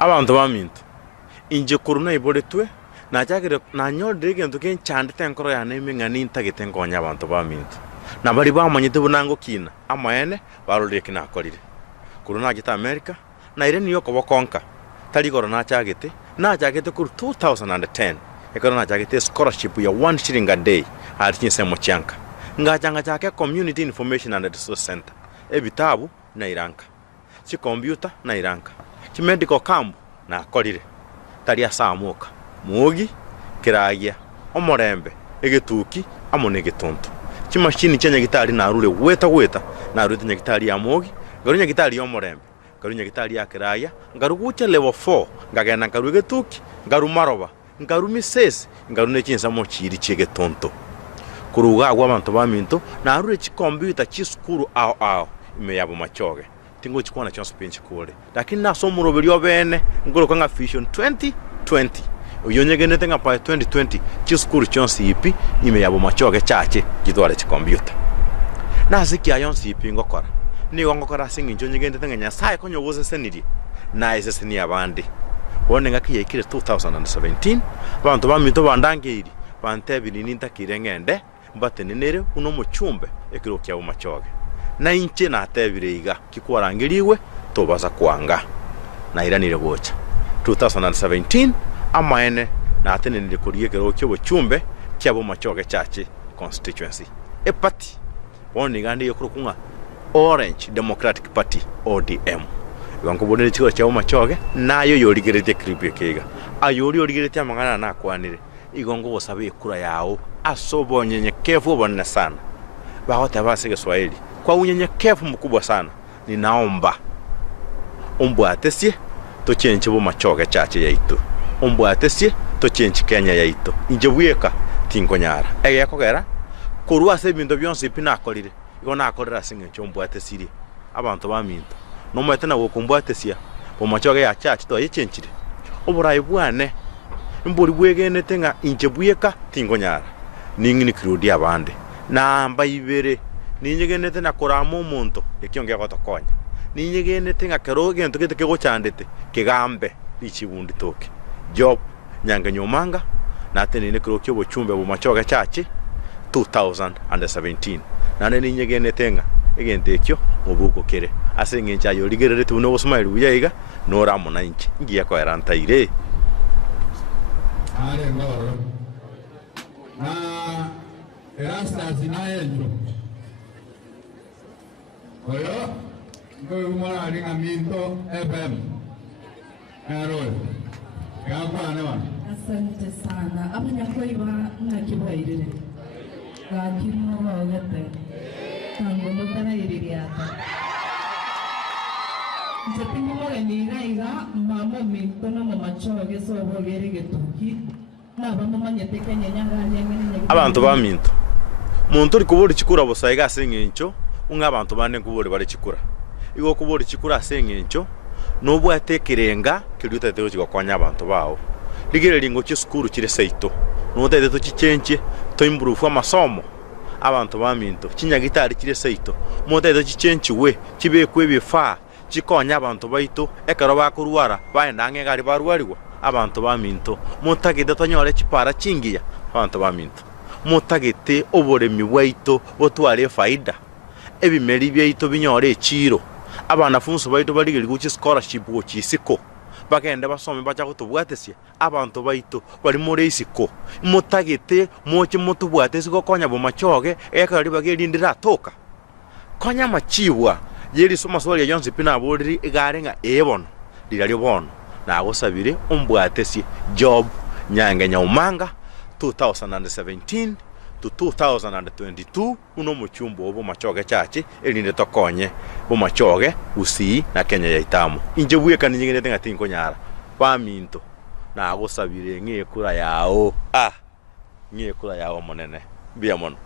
abantu baminto inje kuruna iboretwe najagire nanyodire gento kenchandite enkoro ya nemeng'ani ntagite nkonya abantu baminto na bari bamanyite bunango kina amaene barorire kinakorire kuruna agita America na ire niyo kobokonka tari goro nachagite kuru 2010 ekoro nachagite scholarship ya 1 shilling a day atinse mochanka ngachanga chake community information and resource center ebitabu na iranka chi computer na iranka chi medical camp na korire tari asamuka mugi kiragia omorembe egetuki amone getonto chi machine chenya gitari na rure weta na rure tenya gitari ya mugi garunya gitari ya omorembe garunya gitari ya kiragia ngaruguche level 4 ngagenda ngaru getuki ngaru maroba ngaru misese ngaru nechinsa mochiri chegetonto kuruga abantu baminto na rure chi computer chi skuru ao ime yabo machoge tingo chikwana chonso pinchi kule lakini na somo robelio bene ngolo kwanga vision 2020 uyonyegenete nga pa 2020 chi skuru chonso ipi ime yabo machoge chache gidware chi computer na ziki ayonsi ipi ngokora ni ngokora singi nyonyegenete nga nyasaye konyo wose seniri na ise seni abandi wone nga kiyekire 2017 abantu baminto bandangiri bantebiri nintakirengende mbatenenere uno muchumbe ekiro kyabo machoge na inche na tebiriga kikwarangiriwe tobaza kwanga na iranire gocha 2017 amaene na atenenire kuriye kero kyo buchumbe kyabo machoge chache constituency epati woni gandi yokurukunga Orange Democratic Party ODM yankubonere chiko kyabo machoge nayo yorigerete kripe kega ayori yorigerete amangana na kwanire igongo bosabe kura yao asobonyenyekevu bonne sana bahote basige Swahili kwa unyenyekevu mkubwa sana ninaomba ombwatesie tochenche bo machoge chache yaitu ombwatesie tochenche Kenya yaitu injebuyeka tinkonyara eyakogera kurwa se bindo byonse pinakolire igona akorera singe chombwatesiri abantu baminto no mwete na wokumbwatesia bo machoge ya chache to yechenchire oburayi bwane imburi bwegenete nga injebuyeka tinkonyara ningini kirudi abande na mbayibere ninyegenete na koramo umuntu ekionge gotokonya ninyegenete nga kero gento gete gochandete kegambe ichibundi toke job nyanga nyomanga na tenene kero kyo bochumbe bo machoga chache 2017 nane ninyegenete nga egente ekyo mubuko kere asenge nchayo ligerere tuno bosmaili buyayiga nora mona inchi ngiya ko erantaire ale ngoro na erasta zinayenjo oyo ngoy mwana ringa minto FM arol gakwana wa asante sana abanyakoiba nakibairire gakimo bagate tango mutana iririata Nchapingo mwenye iga mamo minto na mamachoge sobo gere getuki na bamama nyeteke nyanga nyenge abantu baminto muntu uri kubura chikura bosaiga sengencho unga abantu bane kubura bari chikura igo kubura chikura sengencho nobwo atekerenga kiruta tero chigokonya abantu bawo ligere lingo chiskuru chire seito no tete to chichenche to improve amasomo abantu baminto chinyagitari chire seito mo tete chichenchi we chibekwe bifa chikonya abantu baito ekaro bakurwara baenda ngegari barwariwa abantu baminto mutagide tonyore chipara chingiya abantu baminto mutagite oboremi bwaito botware faida ebimeri byaito binyore echiro abana funso baito barigeri guchi scholarship gochisiko bagenda basome bacha kutubwatesia abantu baito bari muri isiko mutagite moche mutubwatesi gokonya bo machoge ekari bagerindira toka konya machibwa yeri soma swali ya yonse pina aboriri igarenga ebono lirali bono na gosabire ombwatesi job nyange nyaumanga 2017 to 2022 uno muchumbo obo machoge chache elinde tokonye bo machoge usi na Kenya yaitamo injebuye kaninyegene tenga tinko nyara baminto na gosabire ngekura yao ngekura yao monene bia mono